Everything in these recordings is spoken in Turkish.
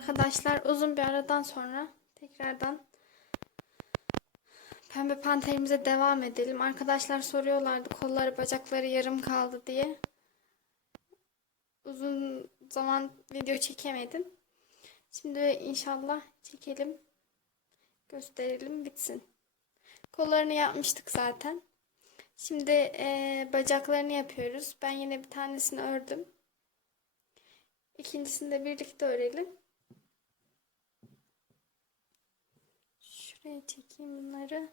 arkadaşlar uzun bir aradan sonra tekrardan pembe panterimize devam edelim. Arkadaşlar soruyorlardı kolları bacakları yarım kaldı diye. Uzun zaman video çekemedim. Şimdi inşallah çekelim. Gösterelim bitsin. Kollarını yapmıştık zaten. Şimdi eee, bacaklarını yapıyoruz. Ben yine bir tanesini ördüm. İkincisini de birlikte örelim. Şuraya çekeyim bunları.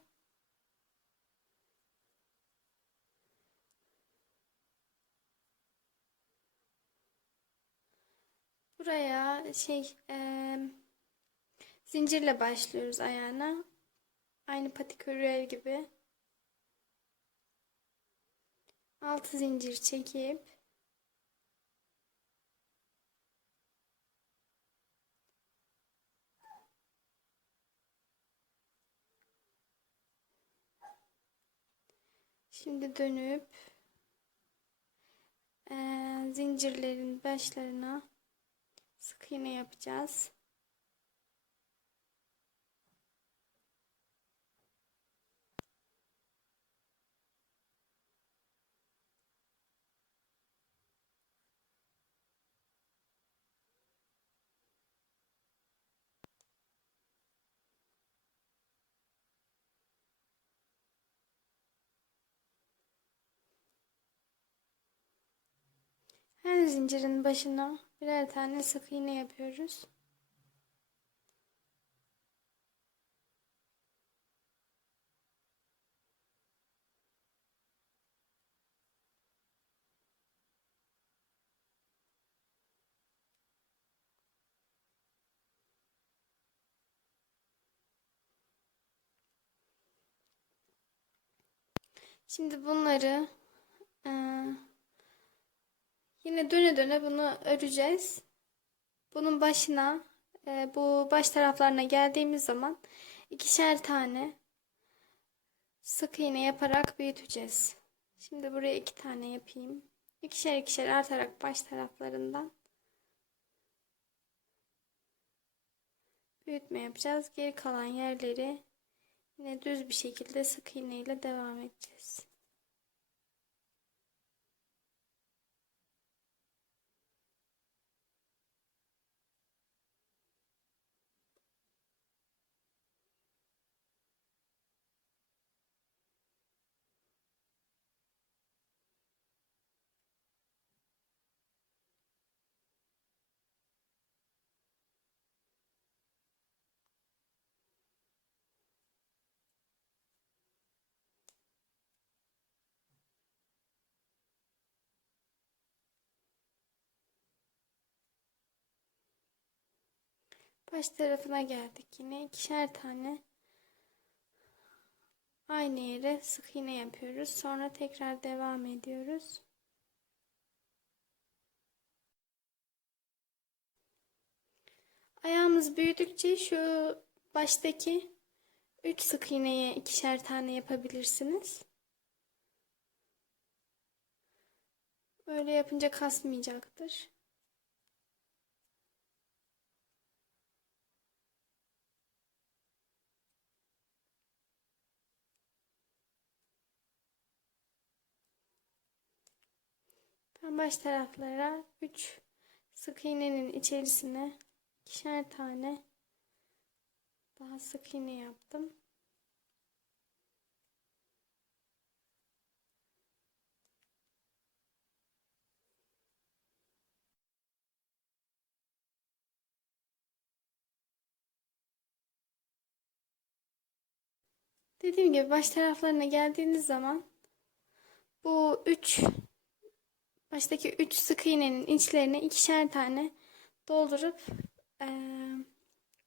Buraya şey eee, zincirle başlıyoruz ayağına. Aynı patik örüyor gibi. Altı zincir çekip Şimdi dönüp eee, zincirlerin başlarına sık iğne yapacağız. Zincirin başına birer tane sık iğne yapıyoruz. Şimdi bunları eee, Yine döne döne bunu öreceğiz. Bunun başına e, bu baş taraflarına geldiğimiz zaman ikişer tane sık iğne yaparak büyüteceğiz. Şimdi buraya iki tane yapayım. İkişer ikişer artarak baş taraflarından büyütme yapacağız. Geri kalan yerleri yine düz bir şekilde sık iğne ile devam edeceğiz. Baş tarafına geldik. Yine ikişer tane aynı yere sık iğne yapıyoruz. Sonra tekrar devam ediyoruz. Ayağımız büyüdükçe şu baştaki 3 sık iğneye ikişer tane yapabilirsiniz. Böyle yapınca kasmayacaktır. Baş taraflara 3 sık iğnenin içerisine ikişer tane daha sık iğne yaptım. Dediğim gibi baş taraflarına geldiğiniz zaman bu 3 baştaki 3 sık iğnenin içlerine ikişer tane doldurup eee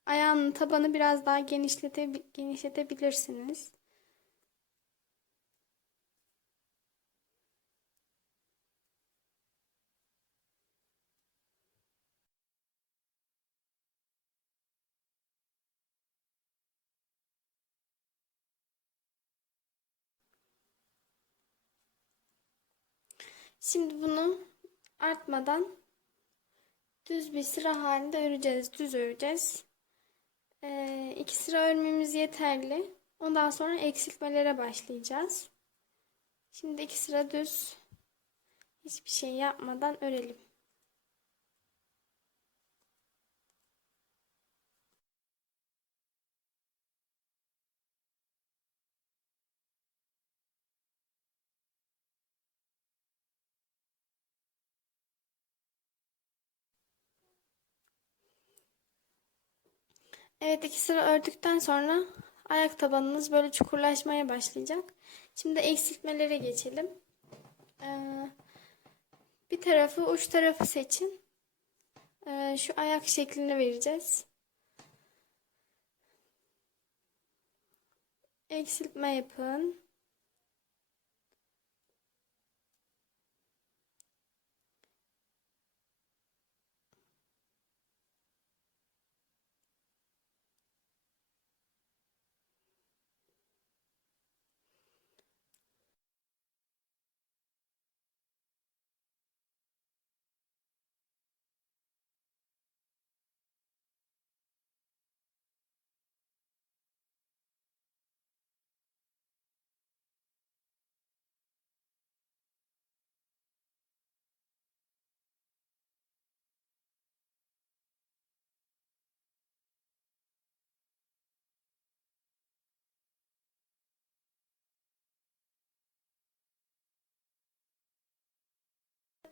ayağının tabanı biraz daha genişlete, genişletebilirsiniz. Şimdi bunu artmadan düz bir sıra halinde öreceğiz. Düz öreceğiz. Ee, iki sıra örmemiz yeterli. Ondan sonra eksiltmelere başlayacağız. Şimdi iki sıra düz. Hiçbir şey yapmadan örelim. Evet iki sıra ördükten sonra ayak tabanınız böyle çukurlaşmaya başlayacak. Şimdi eksiltmelere geçelim. Ee, bir tarafı uç tarafı seçin. Ee, şu ayak şeklini vereceğiz. Eksiltme yapın.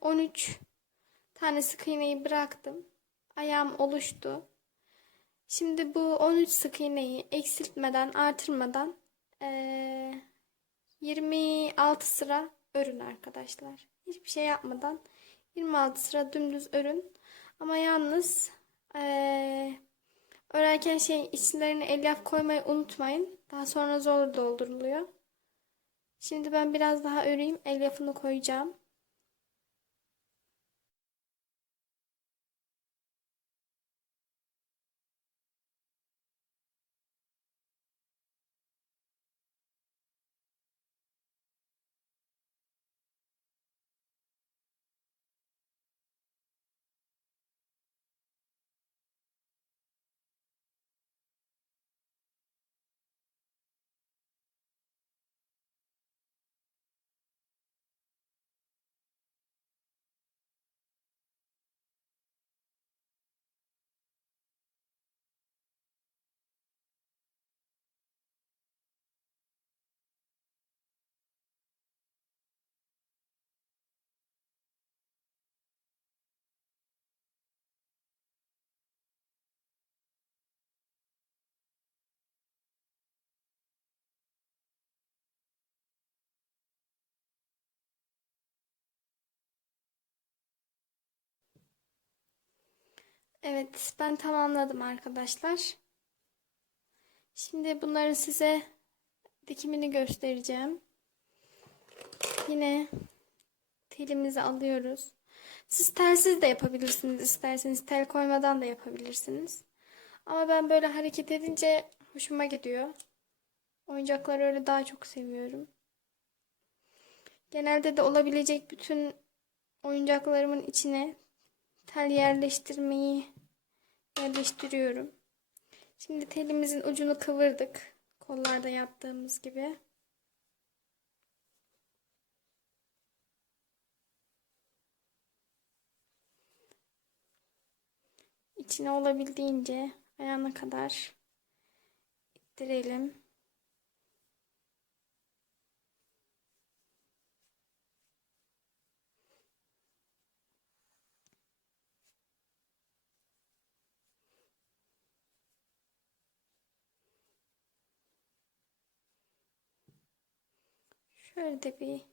On üç tane sık iğneyi bıraktım. Ayağım oluştu. Şimdi bu 13 sık iğneyi eksiltmeden, artırmadan eee, 26 sıra örün arkadaşlar. Hiçbir şey yapmadan 26 sıra dümdüz örün. Ama yalnız eee, örerken şey içlerine elyaf koymayı unutmayın. Daha sonra zor dolduruluyor. Şimdi ben biraz daha öreyim. Elyafını koyacağım. Evet, ben tamamladım arkadaşlar. Şimdi bunların size dikimini göstereceğim. Yine telimizi alıyoruz. Siz telsiz de yapabilirsiniz isterseniz. Tel koymadan da yapabilirsiniz. Ama ben böyle hareket edince hoşuma gidiyor. Oyuncakları öyle daha çok seviyorum. Genelde de olabilecek bütün oyuncaklarımın içine tel yerleştirmeyi yerleştiriyorum. Şimdi telimizin ucunu kıvırdık. Kollarda yaptığımız gibi. İçine olabildiğince ayağına kadar ittirelim. Şöyle bir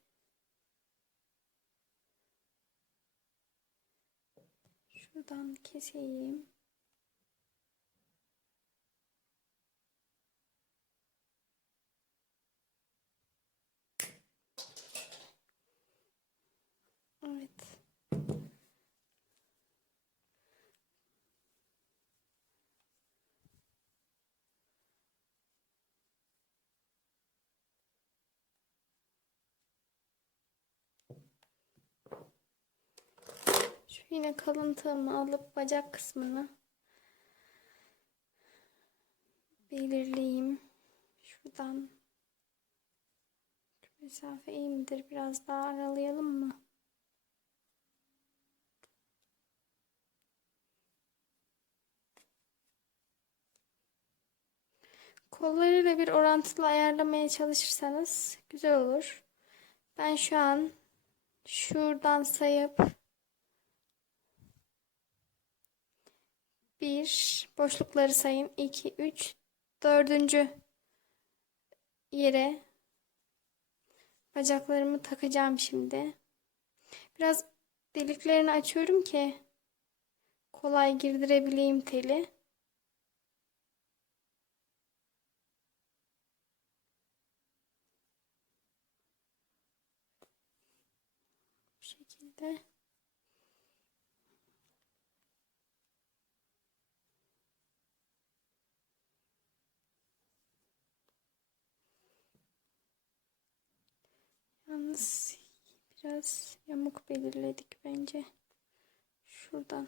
şuradan keseyim. Evet. Şu yine kalın tığımı alıp bacak kısmını belirleyeyim. Şuradan şu mesafe iyi midir? Biraz daha aralayalım mı? Kollarıyla bir orantılı ayarlamaya çalışırsanız güzel olur. Ben şu an şuradan sayıp bir boşlukları sayın. 2, 3, dördüncü yere bacaklarımı takacağım şimdi. Biraz deliklerini açıyorum ki kolay girdirebileyim teli. Bu şekilde. Yalnız biraz yamuk belirledik bence. Şuradan.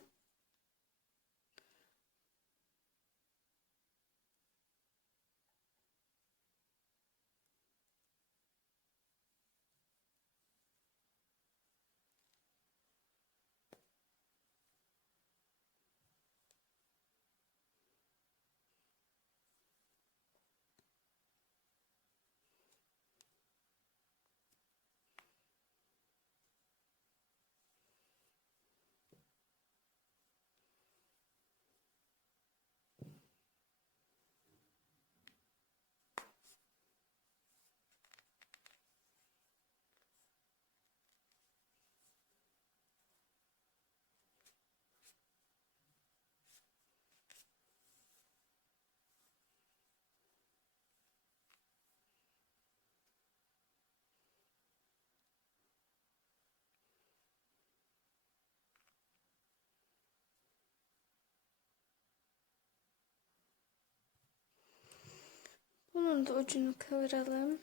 Bunun da ucunu kıvıralım.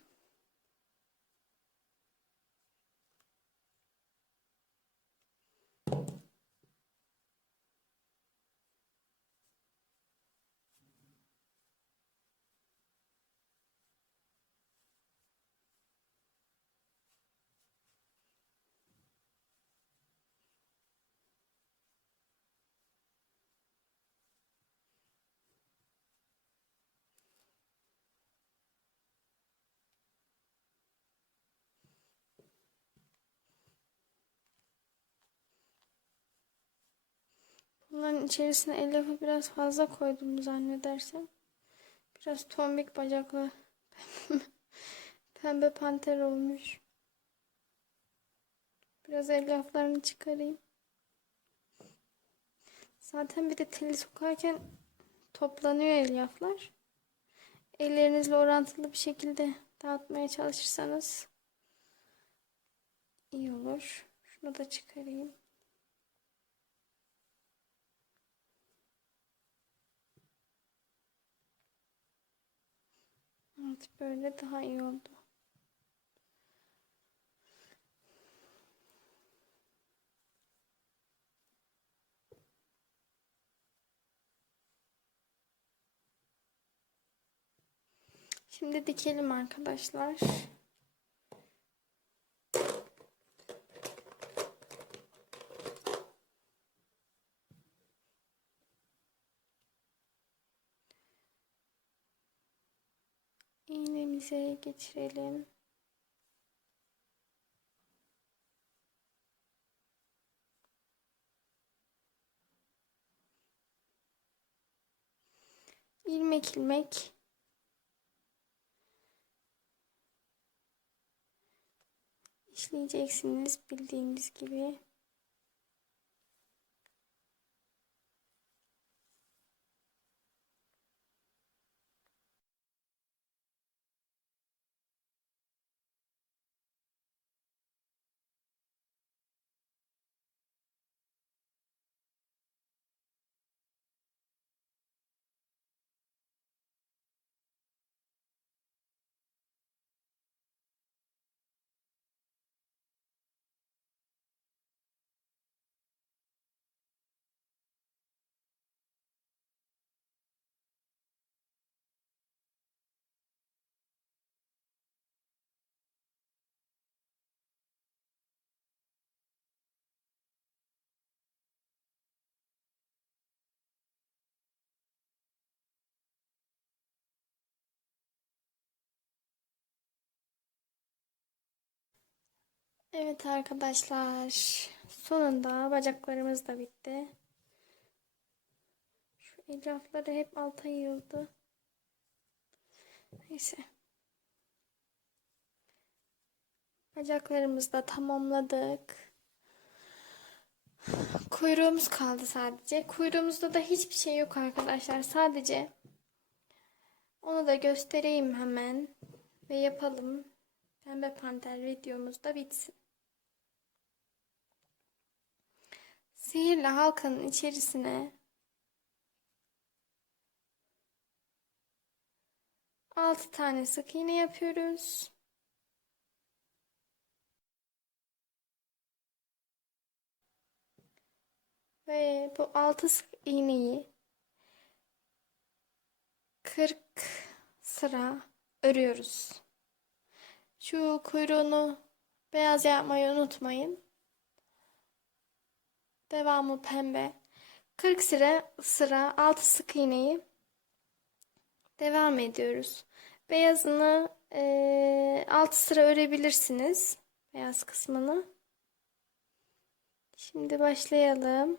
Bunların içerisine elyafı biraz fazla koydum zannedersem. Biraz tombik bacaklı pembe panter olmuş. Biraz elyaflarını çıkarayım. Zaten bir de teli sokarken toplanıyor elyaflar. Ellerinizle orantılı bir şekilde dağıtmaya çalışırsanız iyi olur. Şunu da çıkarayım. Evet böyle daha iyi oldu. Şimdi dikelim arkadaşlar. İğnemize geçirelim. ilmek ilmek işleyeceksiniz bildiğiniz gibi. Evet arkadaşlar. Sonunda bacaklarımız da bitti. Şu etrafları hep alta yığıldı. Neyse. Bacaklarımızı da tamamladık. Kuyruğumuz kaldı sadece. Kuyruğumuzda da hiçbir şey yok arkadaşlar. Sadece onu da göstereyim hemen ve yapalım. Pembe Panter videomuz da bitsin. Sihirli halkanın içerisine altı tane sık iğne yapıyoruz. Ve bu altı sık iğneyi 40 sıra örüyoruz. Şu kuyruğunu beyaz yapmayı unutmayın. Devamı pembe. 40 sıra sıra 6 sık iğneyi devam ediyoruz. Beyazını e, 6 sıra örebilirsiniz. Beyaz kısmını. Şimdi başlayalım.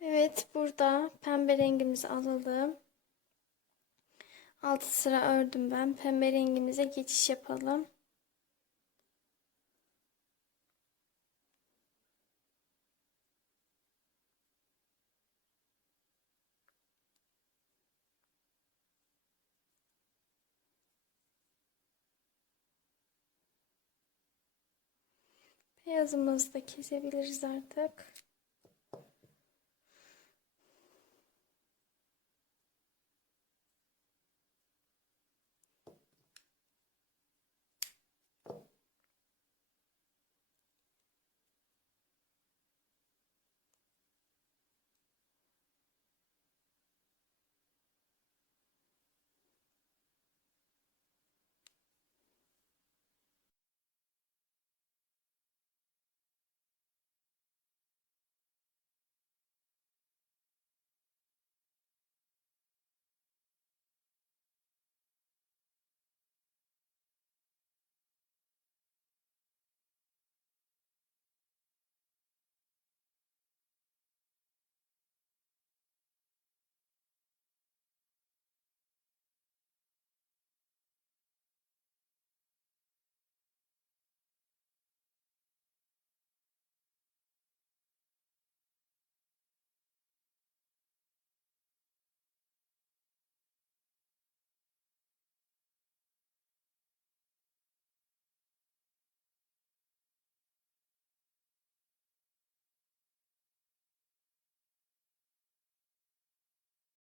Evet burada pembe rengimizi alalım. 6 sıra ördüm ben. Pembe rengimize geçiş yapalım. Beyazımızı da kesebiliriz artık.